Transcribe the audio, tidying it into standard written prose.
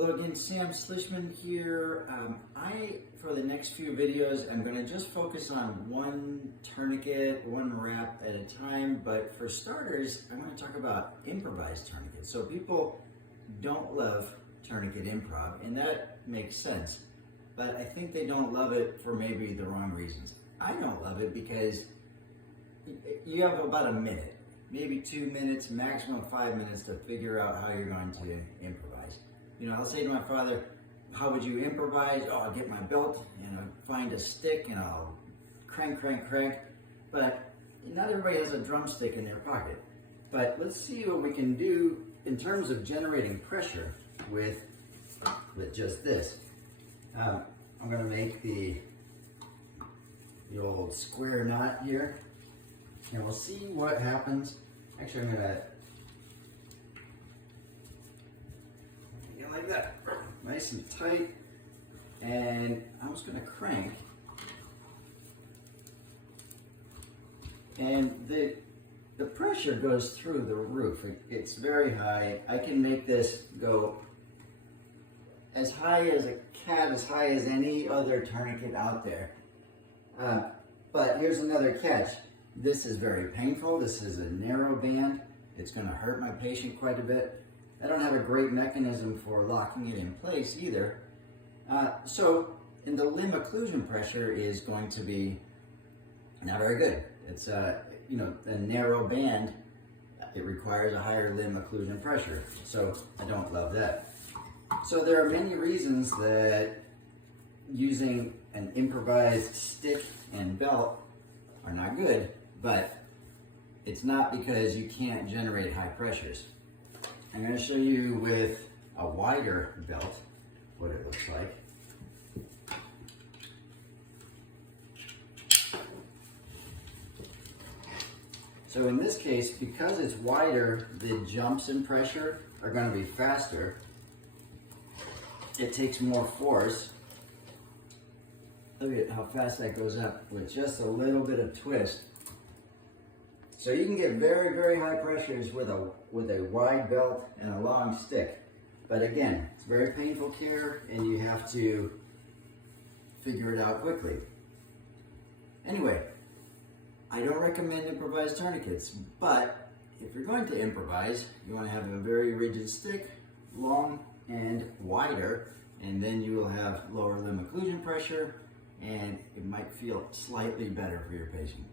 Hello again, Sam Slishman here. For the next few videos, I'm going to just focus on one tourniquet, one wrap at a time. But for starters, I'm going to talk about improvised tourniquets. So people don't love tourniquet improv, and that makes sense. But I think they don't love it for maybe the wrong reasons. I don't love it because you have about a minute, maybe 2 minutes, maximum 5 minutes to figure out how you're going to improvise. You know, I'll say to my father, how would you improvise? Oh, I'll get my belt and I'll find a stick and I'll crank. But not everybody has a drumstick in their pocket. But let's see what we can do in terms of generating pressure with just this. I'm gonna make the old square knot here, and we'll see what happens. Actually, I'm gonna get like that, nice and tight, and I'm just gonna crank. And the pressure goes through the roof. It's very high. I can make this go as high as a cat, as high as any other tourniquet out there. But here's another catch. This is very painful. This is a narrow band. It's going to hurt my patient quite a bit. I don't have a great mechanism for locking it in place either. And the limb occlusion pressure is going to be not very good. It's a narrow band. It requires a higher limb occlusion pressure. So I don't love that. So there are many reasons that using an improvised stick and belt are not good, but it's not because you can't generate high pressures. I'm going to show you with a wider belt what it looks like. So in this case, because it's wider, the jumps in pressure are going to be faster. It takes more force. Look at how fast that goes up with just a little bit of twist. So you can get very, very high pressures with a wide belt and a long stick. But again, it's very painful care and you have to figure it out quickly. Anyway, I don't recommend improvised tourniquets, but if you're going to improvise, you want to have a very rigid stick, long and wider, and then you will have lower limb occlusion pressure and it might feel slightly better for your patient.